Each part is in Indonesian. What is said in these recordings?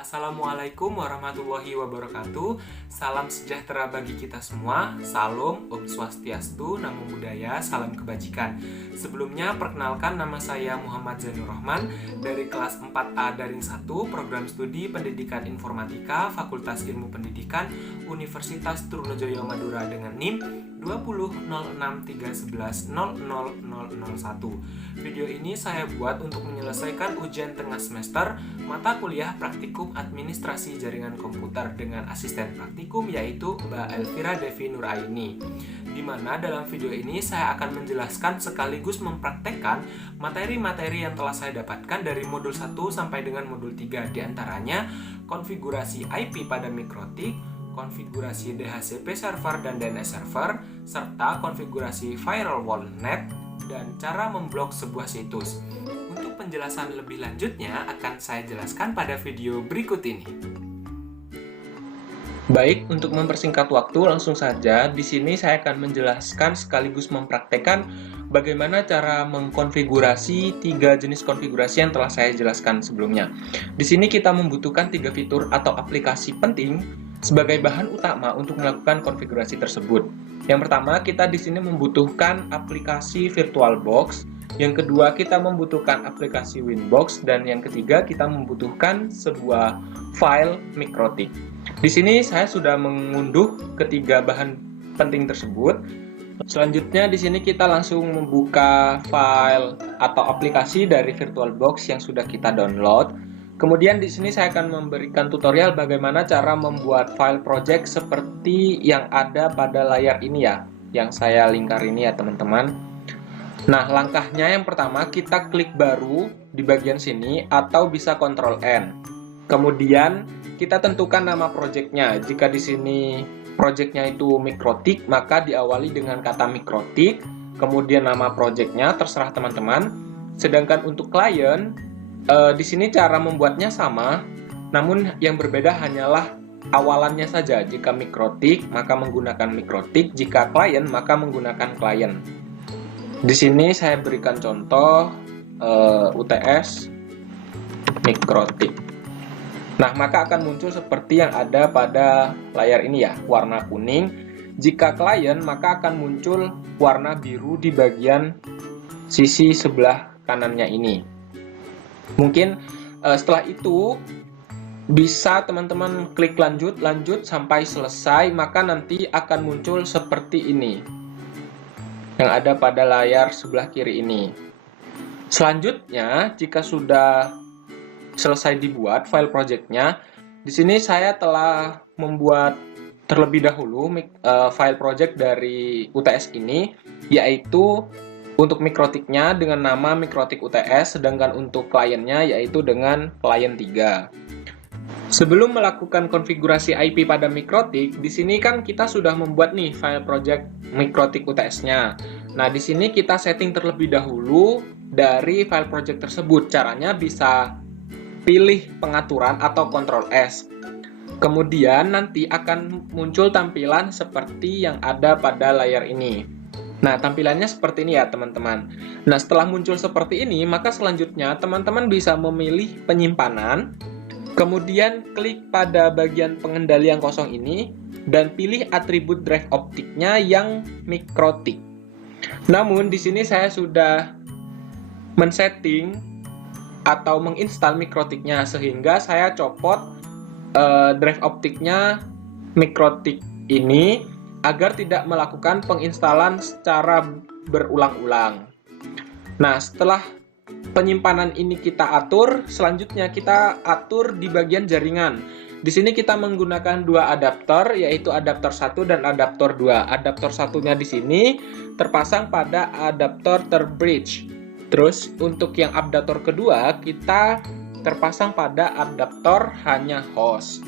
Assalamualaikum warahmatullahi wabarakatuh. Salam sejahtera bagi kita semua. Salam, Om Swastiastu, Namo Buddhaya, salam kebajikan. Sebelumnya perkenalkan, nama saya Muhammad Zainur Rahman dari kelas 4A Daring 1 Program Studi Pendidikan Informatika Fakultas Ilmu Pendidikan Universitas Trunojoyo Madura dengan NIM 20.06.311.00001. Video ini saya buat untuk menyelesaikan ujian tengah semester mata kuliah praktikum administrasi jaringan komputer dengan asisten praktikum yaitu Mbak Elvira Devi Nuraini. Di mana dalam video ini saya akan menjelaskan sekaligus mempraktekkan materi-materi yang telah saya dapatkan dari modul 1 sampai dengan modul 3, diantaranya konfigurasi IP pada mikrotik, konfigurasi DHCP server dan DNS server, serta konfigurasi firewall net, dan cara memblok sebuah situs. Untuk penjelasan lebih lanjutnya akan saya jelaskan pada video berikut ini. Baik, untuk mempersingkat waktu langsung saja, di sini saya akan menjelaskan sekaligus mempraktekkan bagaimana cara mengkonfigurasi 3 jenis konfigurasi yang telah saya jelaskan sebelumnya. Di sini kita membutuhkan 3 fitur atau aplikasi penting sebagai bahan utama untuk melakukan konfigurasi tersebut. Yang pertama, kita di sini membutuhkan aplikasi VirtualBox. Yang kedua, kita membutuhkan aplikasi Winbox, dan yang ketiga, kita membutuhkan sebuah file mikrotik. Di sini saya sudah mengunduh ketiga bahan penting tersebut. Selanjutnya di sini kita langsung membuka file atau aplikasi dari VirtualBox yang sudah kita download. Kemudian di sini saya akan memberikan tutorial bagaimana cara membuat file project seperti yang ada pada layar ini ya, yang saya lingkar ini ya teman-teman. Nah, langkahnya yang pertama kita klik baru di bagian sini atau bisa Ctrl N. Kemudian kita tentukan nama projectnya. Jika di sini projectnya itu mikrotik, maka diawali dengan kata mikrotik. Kemudian nama projectnya terserah teman-teman. Sedangkan untuk klien, di sini cara membuatnya sama, namun yang berbeda hanyalah awalannya saja. Jika mikrotik, maka menggunakan mikrotik. Jika klien, maka menggunakan klien. Di sini saya berikan contoh UTS mikrotik. Nah, maka akan muncul seperti yang ada pada layar ini ya, warna kuning. Jika klien, maka akan muncul warna biru di bagian sisi sebelah kanannya ini. Mungkin setelah itu bisa teman-teman klik lanjut sampai selesai, maka nanti akan muncul seperti ini yang ada pada layar sebelah kiri ini. Selanjutnya, jika sudah selesai dibuat file projectnya, di sini saya telah membuat terlebih dahulu file project dari UTS ini, yaitu untuk mikrotiknya dengan nama mikrotik UTS, sedangkan untuk kliennya yaitu dengan klien 3. Sebelum melakukan konfigurasi IP pada mikrotik, di sini kan kita sudah membuat nih file project mikrotik UTS-nya. Nah, di sini kita setting terlebih dahulu dari file project tersebut. Caranya bisa pilih pengaturan atau Ctrl S. Kemudian nanti akan muncul tampilan seperti yang ada pada layar ini. Nah, tampilannya seperti ini ya teman-teman. Nah, setelah muncul seperti ini, maka selanjutnya teman-teman bisa memilih penyimpanan. Kemudian klik pada bagian pengendali yang kosong ini dan pilih atribut drive optiknya yang mikrotik. Namun di sini saya sudah men-setting atau menginstal mikrotiknya, sehingga saya copot drive optiknya mikrotik ini agar tidak melakukan penginstalan secara berulang-ulang. Nah, setelah penyimpanan ini kita atur, selanjutnya kita atur di bagian jaringan. Di sini kita menggunakan 2 adaptor, yaitu adaptor 1 dan adaptor 2. Adaptor satunya di sini terpasang pada adaptor terbridge. Terus untuk yang adaptor kedua kita terpasang pada adaptor hanya host.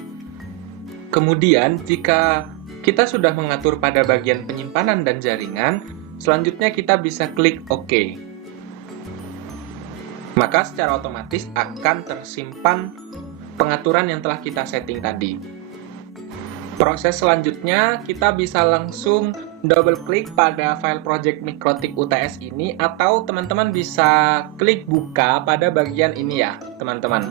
Kemudian jika kita sudah mengatur pada bagian penyimpanan dan jaringan, selanjutnya kita bisa klik OK. Maka secara otomatis akan tersimpan pengaturan yang telah kita setting tadi. Proses selanjutnya kita bisa langsung double klik pada file project mikrotik UTS ini, atau teman-teman bisa klik buka pada bagian ini ya teman-teman.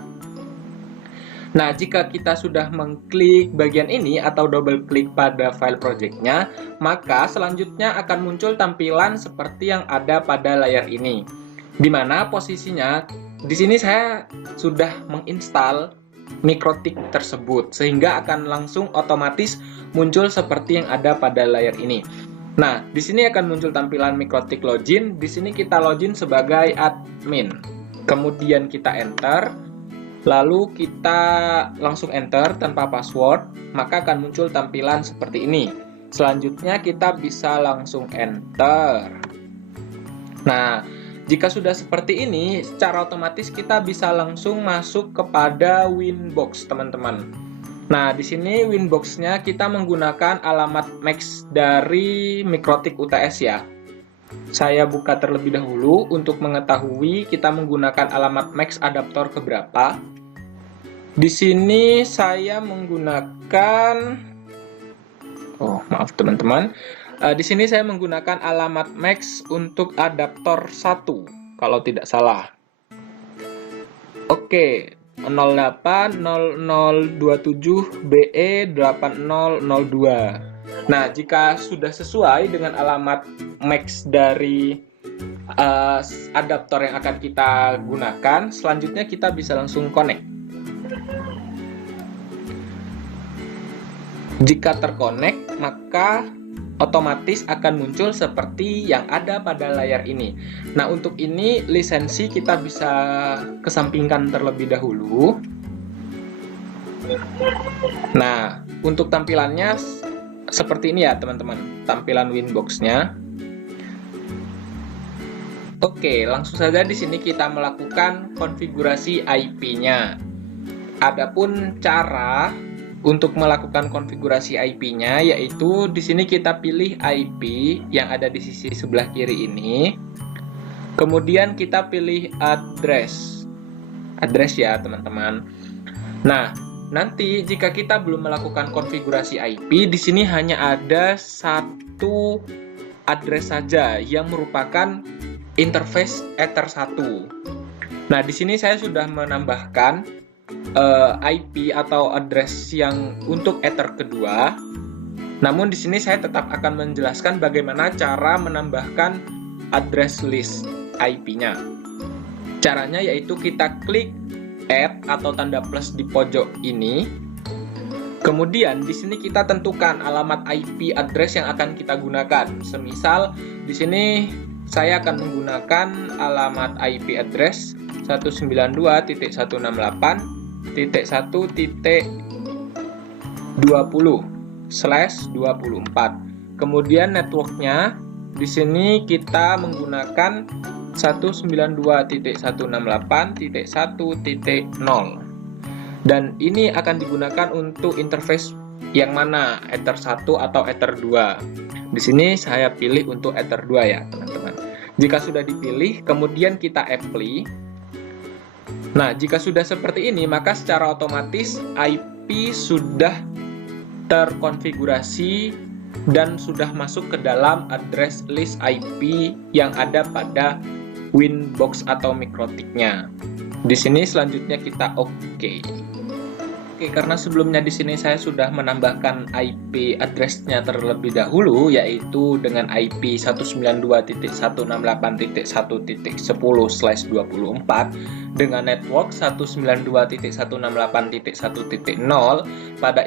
Nah, jika kita sudah mengklik bagian ini atau double klik pada file project-nya, maka selanjutnya akan muncul tampilan seperti yang ada pada layar ini. Di mana posisinya, di sini saya sudah menginstal Mikrotik tersebut, sehingga akan langsung otomatis muncul seperti yang ada pada layar ini. Nah, di sini akan muncul tampilan Mikrotik login. Di sini kita login sebagai admin. Kemudian kita enter. Lalu kita langsung enter tanpa password, maka akan muncul tampilan seperti ini. Selanjutnya kita bisa langsung enter. Nah, jika sudah seperti ini, secara otomatis kita bisa langsung masuk kepada Winbox, teman-teman. Nah, di sini Winbox-nya kita menggunakan alamat MAC dari Mikrotik UTS ya. Saya buka terlebih dahulu untuk mengetahui kita menggunakan alamat MAC adaptor keberapa. Di sini saya menggunakan, maaf teman-teman. Di sini saya menggunakan alamat MAC untuk adaptor 1 kalau tidak salah. Oke, 080027BE8002. Nah, jika sudah sesuai dengan alamat MAC dari adaptor yang akan kita gunakan, selanjutnya kita bisa langsung connect. Jika terkonek, maka otomatis akan muncul seperti yang ada pada layar ini. Nah, untuk ini lisensi kita bisa kesampingkan terlebih dahulu. Nah, untuk tampilannya seperti ini ya teman-teman, tampilan Winbox-nya. Oke, langsung saja di sini kita melakukan konfigurasi IP-nya. Adapun cara untuk melakukan konfigurasi IP-nya, yaitu di sini kita pilih IP yang ada di sisi sebelah kiri ini. Kemudian kita pilih address ya teman-teman. Nah, nanti jika kita belum melakukan konfigurasi IP, di sini hanya ada satu address saja yang merupakan interface Ether 1. Nah, di sini saya sudah menambahkan IP atau address yang untuk Ether kedua. Namun di sini saya tetap akan menjelaskan bagaimana cara menambahkan address list IP-nya. Caranya yaitu kita klik add atau tanda plus di pojok ini. Kemudian di sini kita tentukan alamat IP address yang akan kita gunakan. Semisal di sini saya akan menggunakan alamat IP address 192.168.20/24. Kemudian networknya di sini kita menggunakan 192.168.1.0. Dan ini akan digunakan untuk interface yang mana, Ether 1 atau Ether 2. Di sini saya pilih untuk Ether 2 ya, teman-teman. Jika sudah dipilih, kemudian kita apply. Nah, jika sudah seperti ini, maka secara otomatis IP sudah terkonfigurasi dan sudah masuk ke dalam address list IP yang ada pada Winbox atau Mikrotiknya. Di sini selanjutnya kita oke. Oke, karena sebelumnya di sini saya sudah menambahkan IP address-nya terlebih dahulu, yaitu dengan IP 192.168.1.10/24 dengan network 192.168.1.0 pada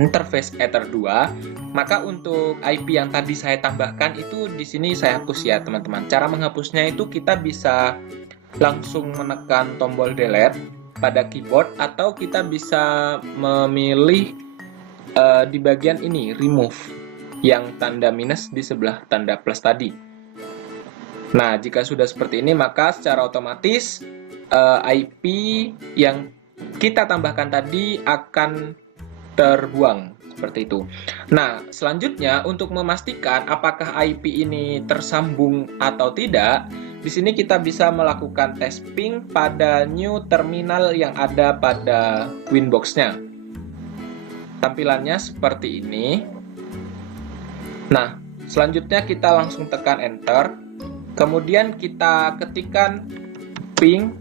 interface Ether 2. Maka untuk IP yang tadi saya tambahkan itu di sini saya hapus ya, teman-teman. Cara menghapusnya itu kita bisa langsung menekan tombol delete pada keyboard, atau kita bisa memilih di bagian ini remove yang tanda minus di sebelah tanda plus tadi. Nah, jika sudah seperti ini, maka secara otomatis IP yang kita tambahkan tadi akan terbuang seperti itu. Nah, selanjutnya untuk memastikan apakah IP ini tersambung atau tidak, di sini kita bisa melakukan tes ping pada new terminal yang ada pada Winbox-nya. Tampilannya seperti ini. Nah, selanjutnya kita langsung tekan enter. Kemudian kita ketikkan ping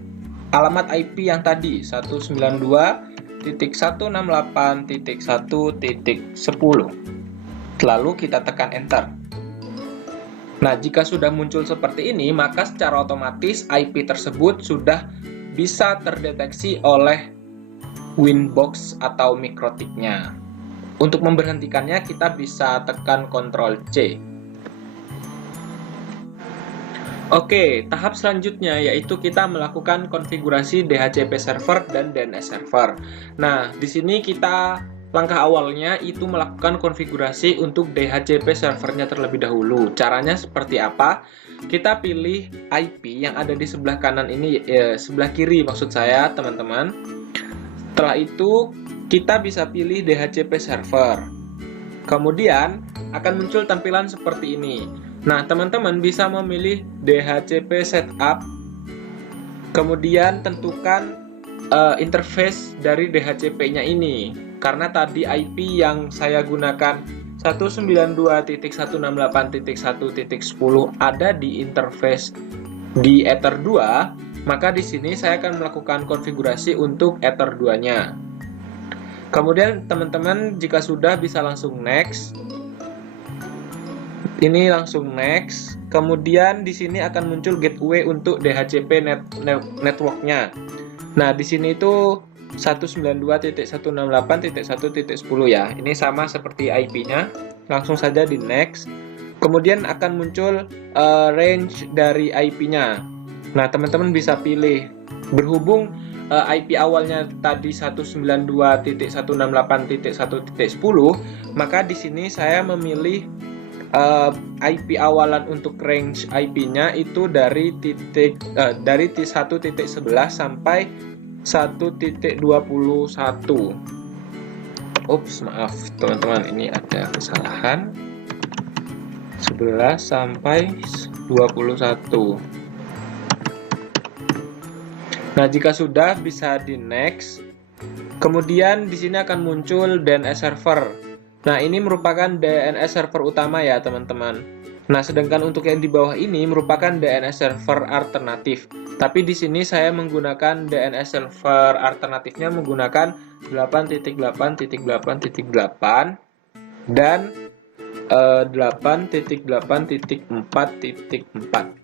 alamat IP yang tadi 192 192.168.1.10. Lalu kita tekan enter. Nah, jika sudah muncul seperti ini, maka secara otomatis IP tersebut sudah bisa terdeteksi oleh Winbox atau MikroTik-nya. Untuk memberhentikannya, kita bisa tekan Ctrl C. Oke, tahap selanjutnya yaitu kita melakukan konfigurasi DHCP server dan DNS server. Nah, di sini langkah awalnya itu melakukan konfigurasi untuk DHCP servernya terlebih dahulu. Caranya seperti apa? Kita pilih IP yang ada di sebelah kanan ini, sebelah kiri maksud saya, teman-teman. Setelah itu, kita bisa pilih DHCP server. Kemudian akan muncul tampilan seperti ini. Nah, teman-teman bisa memilih DHCP setup, kemudian tentukan interface dari DHCP-nya ini. Karena tadi IP yang saya gunakan 192.168.1.10 ada di interface di Ether 2, maka di sini saya akan melakukan konfigurasi untuk Ether 2-nya. Kemudian teman-teman jika sudah bisa langsung next. Ini langsung next. Kemudian di sini akan muncul gateway untuk DHCP networknya. Nah, di sini itu 192.168.1.10 ya. Ini sama seperti IP-nya. Langsung saja di next. Kemudian akan muncul range dari IP-nya. Nah, teman-teman bisa pilih. Berhubung IP awalnya tadi 192.168.1.10, maka di sini saya memilih IP awalan untuk range IP-nya itu dari 1.11 sampai 1.21. Ups, maaf teman-teman, ini ada kesalahan. 11 sampai 21. Nah, jika sudah bisa di next. Kemudian di sini akan muncul DNS server. Nah, ini merupakan DNS server utama ya, teman-teman. Nah, sedangkan untuk yang di bawah ini merupakan DNS server alternatif. Tapi di sini saya menggunakan DNS server alternatifnya menggunakan 8.8.8.8 dan 8.8.4.4.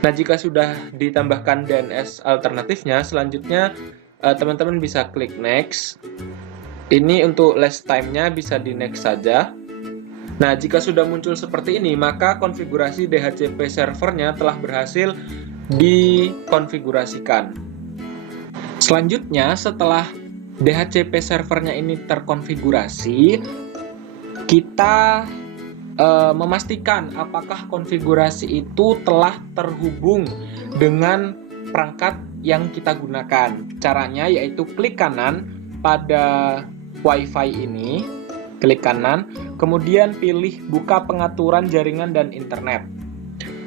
Nah, jika sudah ditambahkan DNS alternatifnya, selanjutnya teman-teman bisa klik next. Ini untuk last time-nya bisa di next saja. Nah, jika sudah muncul seperti ini, maka konfigurasi DHCP servernya telah berhasil dikonfigurasikan. Selanjutnya, setelah DHCP servernya ini terkonfigurasi, kita memastikan apakah konfigurasi itu telah terhubung dengan perangkat yang kita gunakan. Caranya yaitu klik kanan pada Wi-Fi ini, klik kanan, kemudian pilih buka pengaturan jaringan dan internet.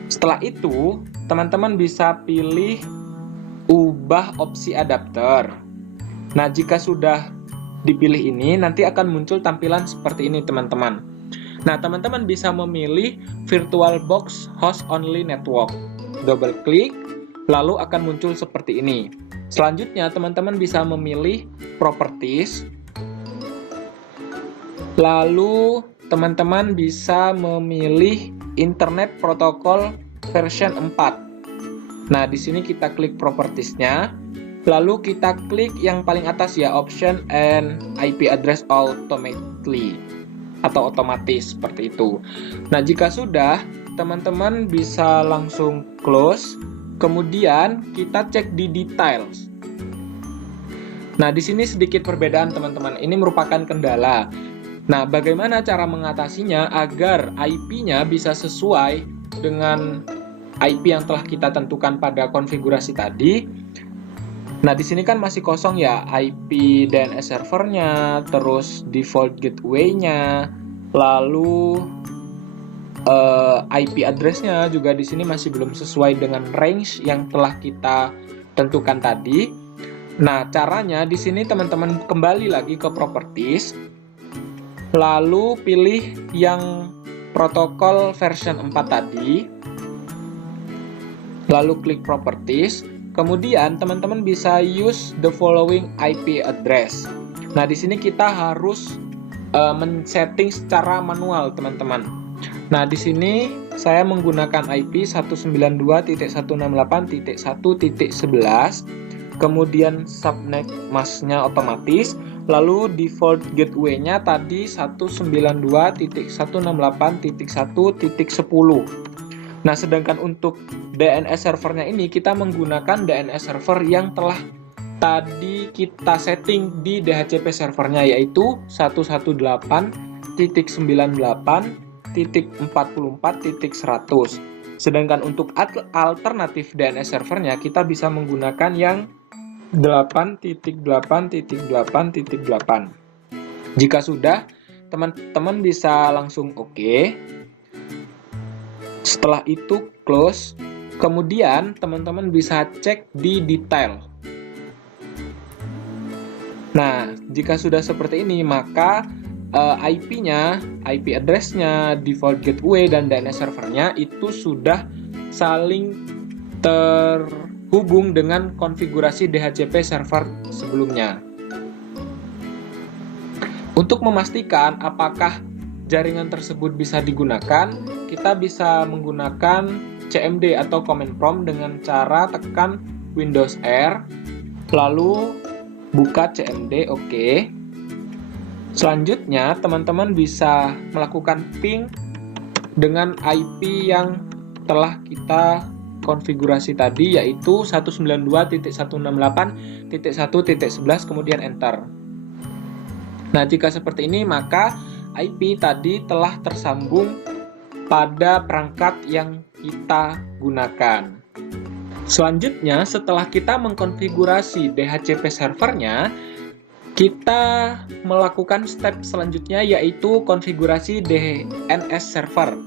Setelah itu, teman-teman bisa pilih ubah opsi adapter. Nah, jika sudah dipilih ini, nanti akan muncul tampilan seperti ini, teman-teman. Nah, teman-teman bisa memilih VirtualBox Host Only Network. Double klik, lalu akan muncul seperti ini. Selanjutnya, teman-teman bisa memilih Properties. Lalu, teman-teman bisa memilih Internet Protocol version 4. Nah, di sini kita klik Properties-nya. Lalu kita klik yang paling atas ya, Option and IP Address Automatically atau otomatis seperti itu. Nah, jika sudah, teman-teman bisa langsung close. Kemudian kita cek di details. Nah, di sini sedikit perbedaan, teman-teman. Ini merupakan kendala. Nah, bagaimana cara mengatasinya agar IP-nya bisa sesuai dengan IP yang telah kita tentukan pada konfigurasi tadi? Nah, di sini kan masih kosong ya, IP DNS servernya, terus default gateway-nya, lalu IP address-nya juga di sini masih belum sesuai dengan range yang telah kita tentukan tadi. Nah, caranya di sini teman-teman kembali lagi ke Properties, lalu pilih yang protokol version 4 tadi, lalu klik Properties. Kemudian teman-teman bisa use the following IP address. Nah, di sini kita harus men-setting secara manual, teman-teman. Nah, di sini saya menggunakan IP 192.168.1.11, kemudian subnet masknya otomatis, lalu default gateway-nya tadi 192.168.1.10. Nah, sedangkan untuk DNS servernya ini kita menggunakan DNS server yang telah tadi kita setting di DHCP servernya, yaitu 118.98.44.100. Sedangkan untuk alternatif DNS servernya kita bisa menggunakan yang 8.8.8.8. Jika sudah, teman-teman bisa langsung oke. Setelah itu close. Kemudian teman-teman bisa cek di detail. Nah, jika sudah seperti ini, maka IP-nya, IP address-nya, default gateway, dan DNS servernya itu sudah saling terhubung dengan konfigurasi DHCP server sebelumnya. Untuk memastikan apakah jaringan tersebut bisa digunakan, kita bisa menggunakan CMD atau command prompt dengan cara tekan Windows R, lalu buka CMD, oke. Selanjutnya, teman-teman bisa melakukan ping dengan IP yang telah kita konfigurasi tadi, yaitu 192.168.1.11, kemudian enter. Nah, jika seperti ini, maka IP tadi telah tersambung pada perangkat yang kita gunakan. Selanjutnya, setelah kita mengkonfigurasi DHCP servernya, kita melakukan step selanjutnya, yaitu konfigurasi DNS server.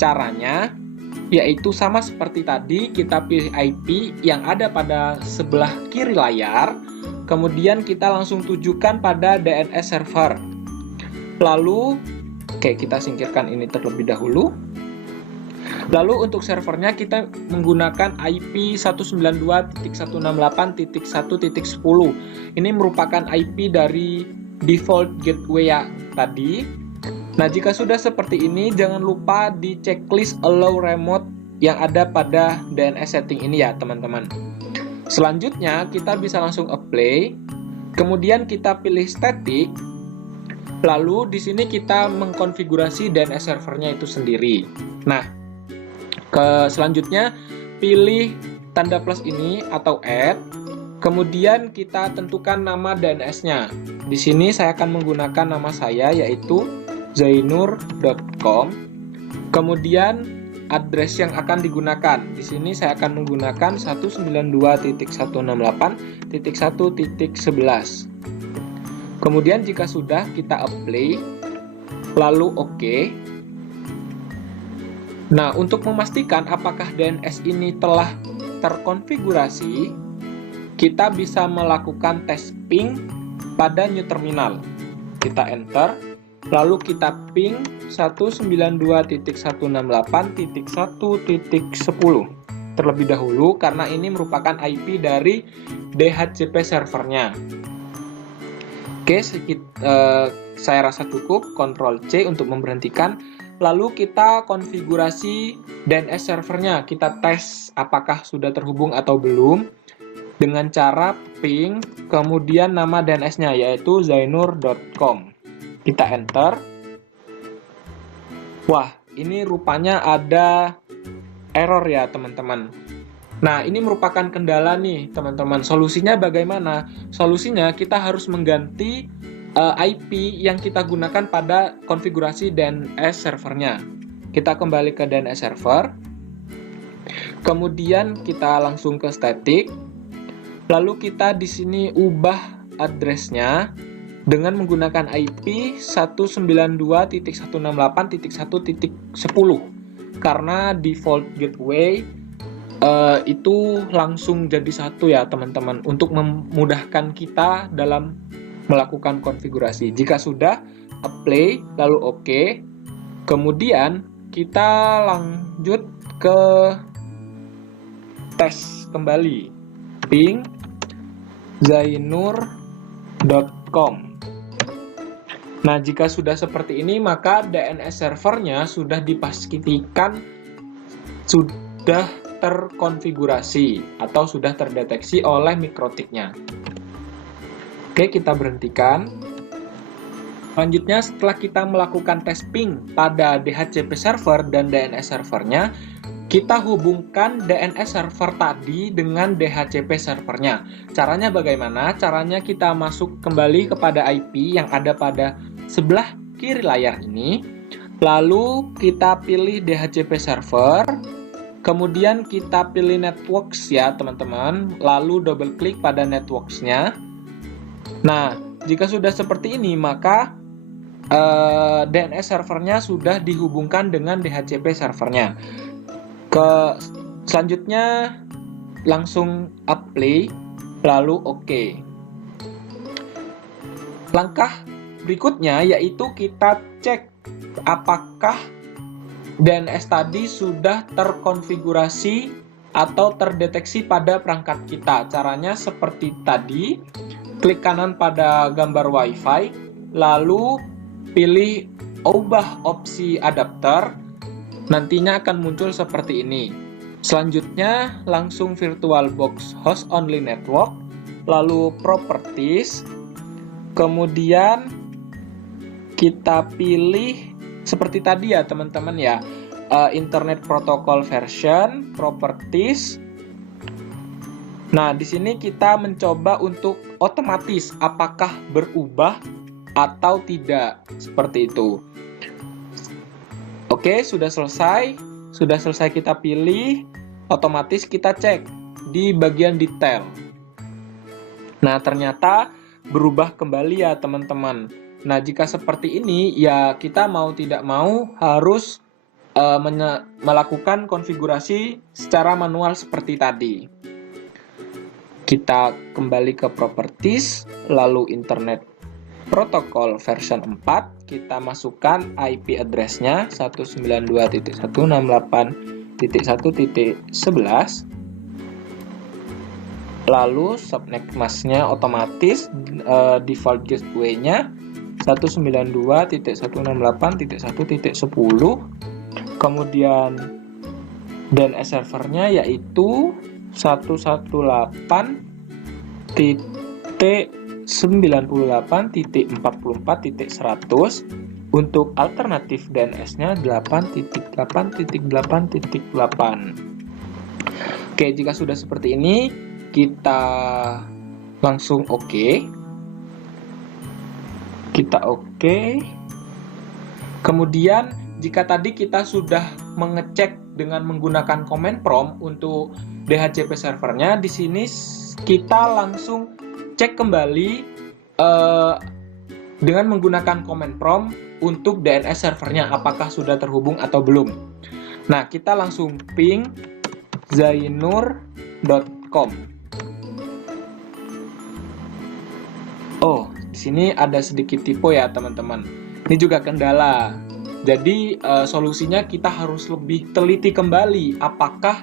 Caranya yaitu sama seperti tadi, kita pilih IP yang ada pada sebelah kiri layar, kemudian kita langsung tujukan pada DNS server. Lalu, oke, kita singkirkan ini terlebih dahulu. Lalu untuk servernya kita menggunakan IP 192.168.1.10. Ini merupakan IP dari default gateway ya tadi. Nah, jika sudah seperti ini, jangan lupa di checklist allow remote yang ada pada DNS setting ini ya, teman-teman. Selanjutnya, kita bisa langsung apply. Kemudian kita pilih static. Lalu di sini kita mengkonfigurasi DNS servernya itu sendiri. Nah, selanjutnya pilih tanda plus ini atau add. Kemudian kita tentukan nama DNS-nya. Di sini saya akan menggunakan nama saya, yaitu zainur.com. Kemudian address yang akan digunakan. Di sini saya akan menggunakan 192.168.1.11. Kemudian jika sudah, kita apply, lalu oke. Nah, untuk memastikan apakah DNS ini telah terkonfigurasi, kita bisa melakukan tes ping pada new terminal. Kita enter, lalu kita ping 192.168.1.10 terlebih dahulu, karena ini merupakan IP dari DHCP servernya. Oke, saya rasa cukup. Ctrl C untuk memberhentikan. Lalu kita konfigurasi DNS servernya. Kita tes apakah sudah terhubung atau belum dengan cara ping, kemudian nama DNS-nya yaitu zainur.com. Kita enter. Wah, ini rupanya ada error ya, teman-teman. Nah, ini merupakan kendala nih, teman-teman. Solusinya bagaimana? Solusinya kita harus mengganti IP yang kita gunakan pada konfigurasi DNS servernya. Kita kembali ke DNS server. Kemudian kita langsung ke static. Lalu kita di sini ubah address-nya dengan menggunakan IP 192.168.1.10. Karena default gateway itu langsung jadi satu ya, teman-teman, untuk memudahkan kita dalam melakukan konfigurasi. Jika sudah, apply, lalu oke. Kemudian kita lanjut ke tes kembali. ping zainur.com. Nah, jika sudah seperti ini, maka DNS servernya sudah dipastikan sudah terkonfigurasi atau sudah terdeteksi oleh mikrotiknya. Oke, kita berhentikan. Selanjutnya, setelah kita melakukan tes ping pada DHCP server dan DNS servernya, kita hubungkan DNS server tadi dengan DHCP servernya. Caranya bagaimana? Caranya kita masuk kembali kepada IP yang ada pada sebelah kiri layar ini. Lalu kita pilih DHCP server. Kemudian kita pilih networks ya teman-teman. Lalu double klik pada networks-nya. Nah, jika sudah seperti ini, maka DNS servernya sudah dihubungkan dengan DHCP servernya. Selanjutnya langsung apply, lalu OK. Langkah berikutnya yaitu kita cek apakah DNS tadi sudah terkonfigurasi atau terdeteksi pada perangkat kita. Caranya seperti tadi, klik kanan pada gambar WiFi, lalu pilih ubah opsi adapter, nantinya akan muncul seperti ini. Selanjutnya langsung VirtualBox Host Only Network, lalu Properties, kemudian kita pilih seperti tadi ya teman-teman ya, Internet Protocol Version, Properties. Nah, di sini kita mencoba untuk otomatis apakah berubah atau tidak, seperti itu. Oke, sudah selesai. Sudah selesai kita pilih, otomatis kita cek di bagian detail. Nah, ternyata berubah kembali ya teman-teman. Nah, jika seperti ini, ya kita mau tidak mau harus melakukan konfigurasi secara manual seperti tadi. Kita kembali ke Properties, lalu Internet Protocol version 4, kita masukkan IP address-nya 192.168.1.11, lalu subnet mask-nya otomatis default gateway-nya 192.168.1.10, kemudian DNS servernya yaitu 118.98.44.100. Untuk alternatif DNS-nya 8.8.8.8. Oke, jika sudah seperti ini, kita langsung OK. Kita OK. Kemudian, jika tadi kita sudah mengecek dengan menggunakan command prompt untuk DHCP servernya, di sini kita langsung cek kembali dengan menggunakan command prompt untuk DNS servernya apakah sudah terhubung atau belum. Nah, kita langsung ping zainur.com. Oh, di sini ada sedikit typo ya teman-teman. Ini juga kendala. Jadi solusinya kita harus lebih teliti kembali apakah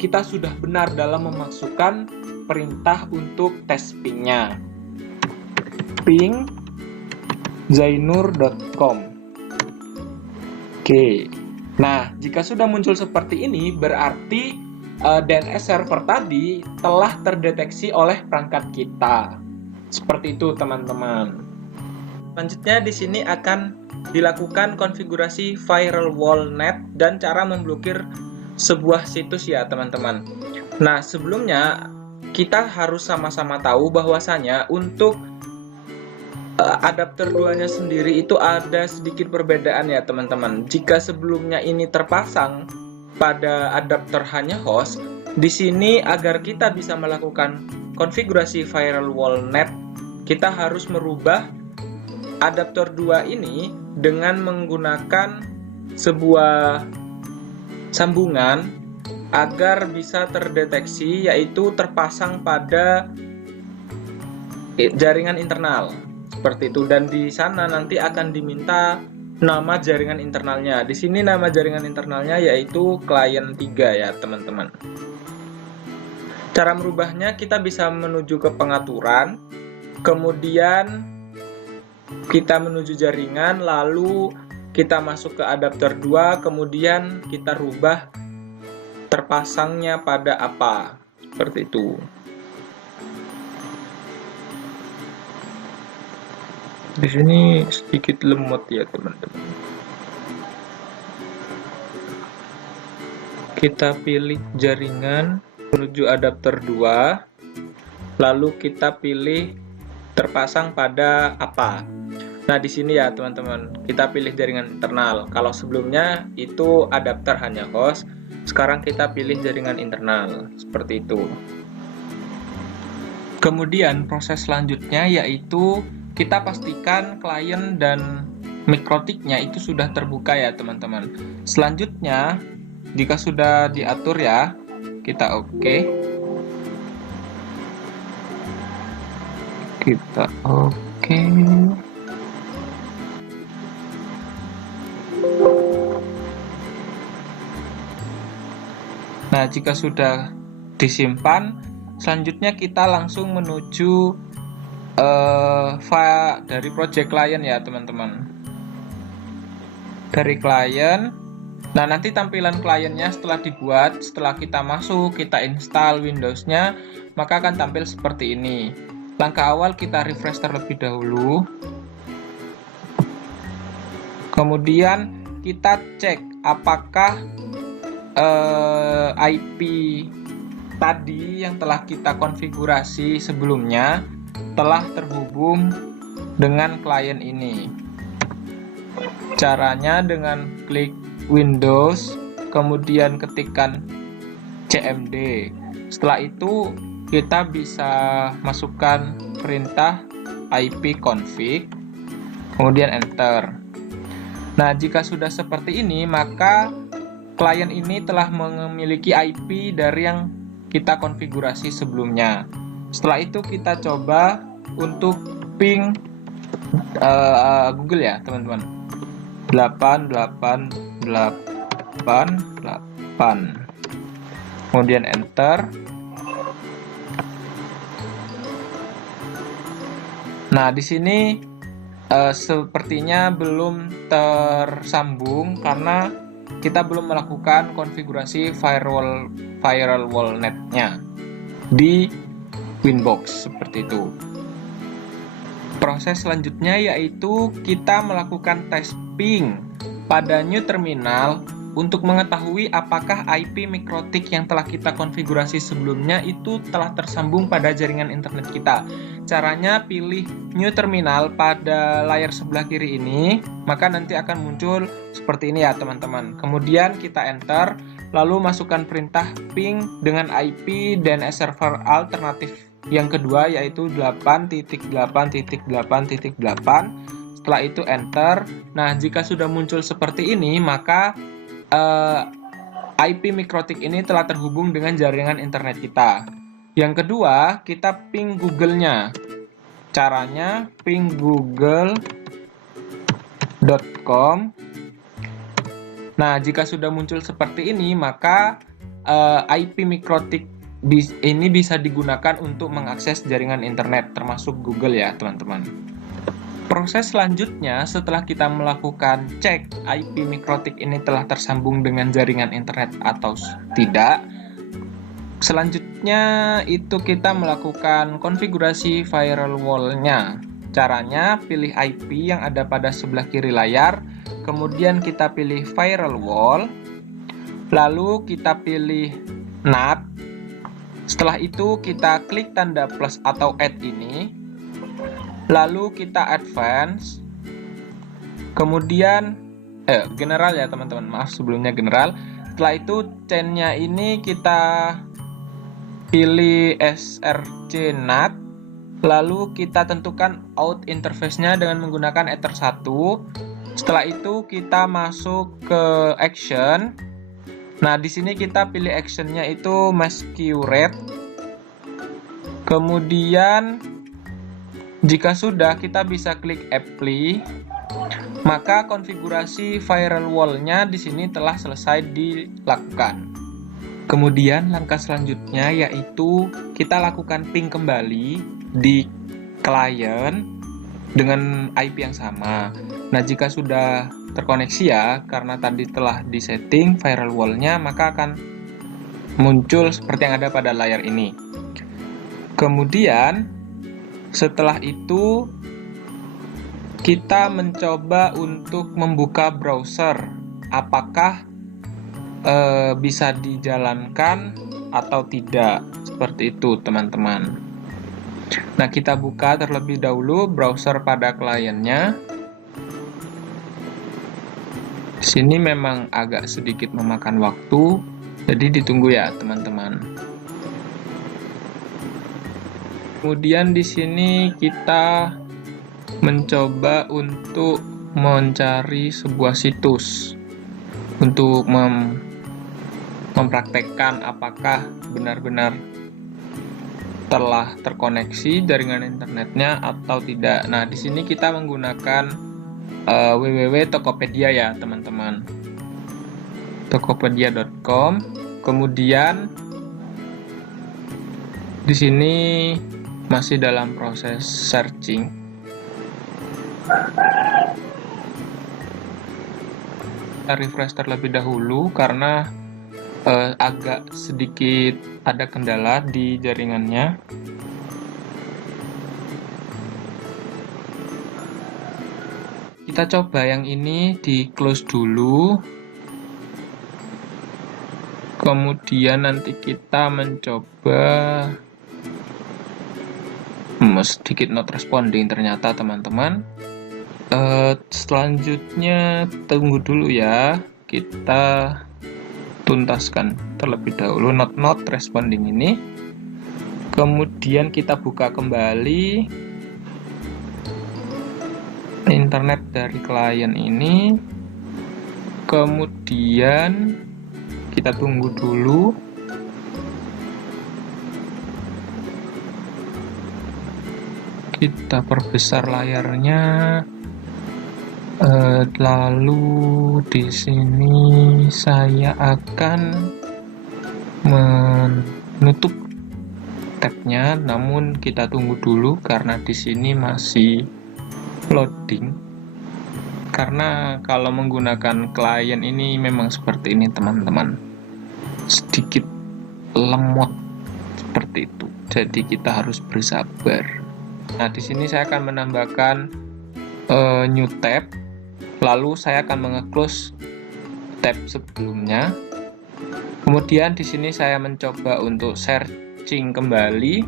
kita sudah benar dalam memasukkan perintah untuk tes pingnya. Ping zainur.com. Oke. Nah, jika sudah muncul seperti ini, berarti DNS server tadi telah terdeteksi oleh perangkat kita. Seperti itu, teman-teman. Selanjutnya di sini akan dilakukan konfigurasi firewall.net dan cara memblokir sebuah situs ya, teman-teman. Nah, sebelumnya kita harus sama-sama tahu bahwasanya untuk adapter 2-nya sendiri itu ada sedikit perbedaan ya teman-teman. Jika sebelumnya ini terpasang pada adapter hanya host, di sini agar kita bisa melakukan konfigurasi firewall.net, kita harus merubah adapter 2 ini dengan menggunakan sebuah sambungan agar bisa terdeteksi, yaitu terpasang pada jaringan internal. Seperti itu, dan di sana nanti akan diminta nama jaringan internalnya. Di sini nama jaringan internalnya yaitu client 3 ya, teman-teman. Cara merubahnya, kita bisa menuju ke pengaturan, kemudian kita menuju jaringan, lalu kita masuk ke adapter 2, kemudian kita rubah terpasangnya pada apa, seperti itu. Di sini sedikit lemot ya teman-teman. Kita pilih jaringan, menuju adapter 2, lalu kita pilih terpasang pada apa. Nah, di sini ya teman-teman, kita pilih jaringan internal. Kalau sebelumnya itu adapter hanya host, sekarang kita pilih jaringan internal, seperti itu. Kemudian proses selanjutnya yaitu kita pastikan klien dan mikrotiknya itu sudah terbuka ya teman-teman. Selanjutnya, jika sudah diatur ya, kita oke. Kita oke. Nah, jika sudah disimpan, selanjutnya kita langsung menuju file dari project klien ya teman-teman. Dari klien, nah nanti tampilan kliennya setelah dibuat, setelah kita masuk, kita install Windows-nya, maka akan tampil seperti ini. Langkah awal kita refresh terlebih dahulu. Kemudian kita cek apakah IP tadi yang telah kita konfigurasi sebelumnya telah terhubung dengan klien ini. Caranya dengan klik Windows, kemudian ketikkan cmd. Setelah itu kita bisa masukkan perintah ipconfig, kemudian enter. Nah, jika sudah seperti ini, maka klien ini telah memiliki IP dari yang kita konfigurasi sebelumnya. Setelah itu kita coba untuk ping Google ya teman-teman. 8888, kemudian enter. Nah, di sini sepertinya belum tersambung karena kita belum melakukan konfigurasi firewall net-nya di Winbox, seperti itu. Proses selanjutnya yaitu kita melakukan tes ping pada new terminal untuk mengetahui apakah IP mikrotik yang telah kita konfigurasi sebelumnya itu telah tersambung pada jaringan internet kita. Caranya pilih new terminal pada layar sebelah kiri ini, maka nanti akan muncul seperti ini ya teman-teman. Kemudian kita enter, lalu masukkan perintah ping dengan IP DNS server alternatif yang kedua yaitu 8.8.8.8. Setelah itu enter. Nah, jika sudah muncul seperti ini, maka IP mikrotik ini telah terhubung dengan jaringan internet kita. Yang kedua, kita ping Google-nya. Caranya ping google.com. Nah, jika sudah muncul seperti ini, maka IP mikrotik ini bisa digunakan untuk mengakses jaringan internet, termasuk Google ya, teman-teman. Proses selanjutnya, setelah kita melakukan cek IP mikrotik ini telah tersambung dengan jaringan internet atau tidak, selanjutnya itu kita melakukan konfigurasi firewall-nya. Caranya, pilih IP yang ada pada sebelah kiri layar, kemudian kita pilih firewall, lalu kita pilih NAT. Setelah itu kita klik tanda plus atau add ini, lalu kita advance, kemudian general ya teman-teman, maaf sebelumnya general. Setelah itu chain-nya ini kita pilih src NAT, lalu kita tentukan out interface-nya dengan menggunakan Ether 1. Setelah itu kita masuk ke action. Nah, di sini kita pilih actionnya itu masquerade. Kemudian jika sudah, kita bisa klik apply. Maka konfigurasi firewall-nya di sini telah selesai dilakukan. Kemudian langkah selanjutnya yaitu kita lakukan ping kembali di klien dengan IP yang sama. Nah, jika sudah terkoneksi ya, karena tadi telah disetting firewall-nya, maka akan muncul seperti yang ada pada layar ini. Kemudian setelah itu kita mencoba untuk membuka browser, apakah bisa dijalankan atau tidak, seperti itu teman-teman. Nah, kita buka terlebih dahulu browser pada kliennya. Di sini memang agak sedikit memakan waktu, jadi ditunggu ya teman-teman. Kemudian di sini kita mencoba untuk mencari sebuah situs untuk mempraktekkan apakah benar-benar telah terkoneksi jaringan internetnya atau tidak. Nah, di sini kita menggunakan www.tokopedia ya, teman-teman. Tokopedia.com. Kemudian di sini masih dalam proses searching. Kita refresh terlebih dahulu karena agak sedikit ada kendala di jaringannya. Kita coba yang ini di close dulu. Kemudian nanti kita mencoba sedikit not responding ternyata teman-teman. Selanjutnya tunggu dulu ya, kita tuntaskan terlebih dahulu not responding ini. Kemudian kita buka kembali internet dari klien ini. Kemudian kita tunggu dulu. Kita perbesar layarnya. Lalu di sini saya akan menutup tabnya, namun kita tunggu dulu karena di sini masih loading. Karena kalau menggunakan klien ini memang seperti ini teman-teman, sedikit lemot seperti itu. Jadi kita harus bersabar. Nah, di sini saya akan menambahkan new tab. Lalu saya akan menge-close tab sebelumnya. Kemudian di sini saya mencoba untuk searching kembali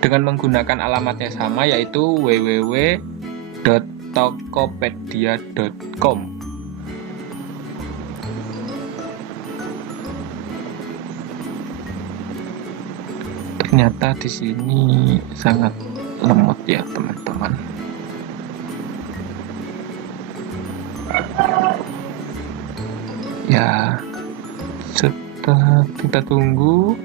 dengan menggunakan alamatnya sama, yaitu www.tokopedia.com. Ternyata di sini sangat lemot ya teman-teman. Ya, setelah kita tunggu.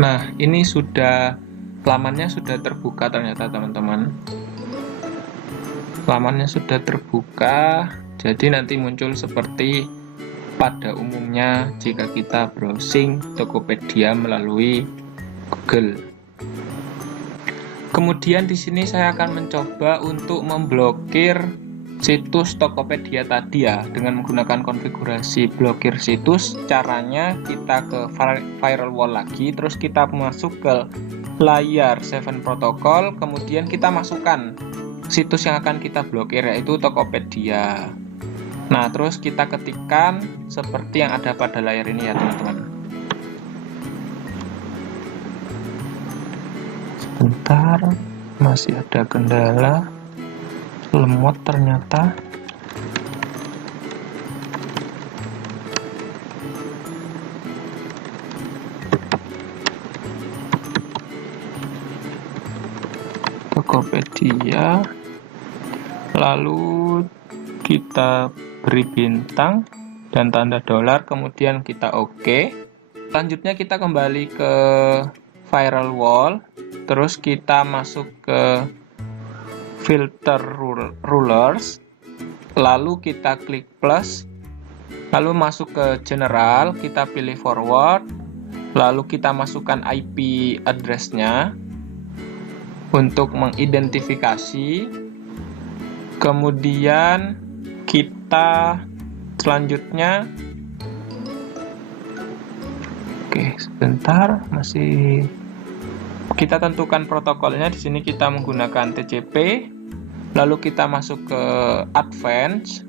Nah, ini sudah, lamannya sudah terbuka ternyata teman-teman. Lamannya sudah terbuka, jadi nanti muncul seperti pada umumnya jika kita browsing Tokopedia melalui Google. Kemudian di sini saya akan mencoba untuk memblokir situs Tokopedia tadi ya, dengan menggunakan konfigurasi blokir situs. Caranya kita ke firewall lagi, terus kita masuk ke layar 7 protokol, kemudian kita masukkan situs yang akan kita blokir, yaitu Tokopedia. Nah, terus kita ketikkan seperti yang ada pada layar ini ya teman-teman. Sebentar, masih ada kendala, lemot ternyata. Tokopedia, lalu kita beri bintang dan tanda dolar, kemudian kita oke. Selanjutnya kita kembali ke viral wall, terus kita masuk ke filter rulers, lalu kita klik plus, lalu masuk ke general, kita pilih forward, lalu kita masukkan IP address-nya untuk mengidentifikasi. Kemudian kita selanjutnya, oke sebentar, masih kita tentukan protokolnya. Di sini kita menggunakan TCP, lalu kita masuk ke advance,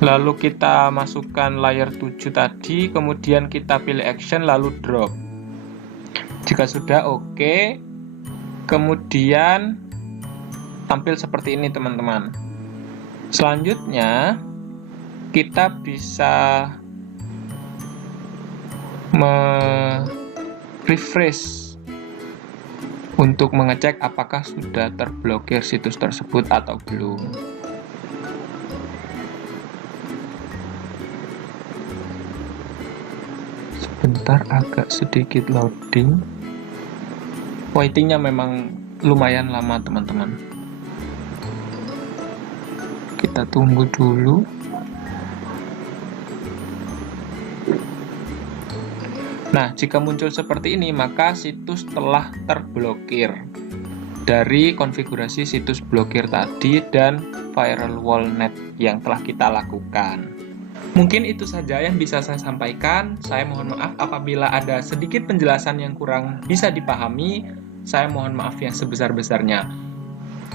lalu kita masukkan layer 7 tadi, kemudian kita pilih action lalu drop. Jika sudah oke, kemudian tampil seperti ini teman-teman. Selanjutnya kita bisa refresh untuk mengecek apakah sudah terblokir situs tersebut atau belum. Sebentar, agak sedikit loading. Waitingnya memang lumayan lama teman-teman. Kita tunggu dulu. Nah, jika muncul seperti ini, maka situs telah terblokir dari konfigurasi situs blokir tadi dan viral wall net yang telah kita lakukan. Mungkin itu saja yang bisa saya sampaikan. Saya mohon maaf apabila ada sedikit penjelasan yang kurang bisa dipahami. Saya mohon maaf yang sebesar-besarnya.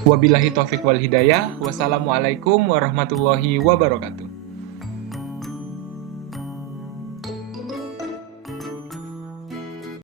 Wabillahi taufiq wal hidayah. Wassalamualaikum warahmatullahi wabarakatuh.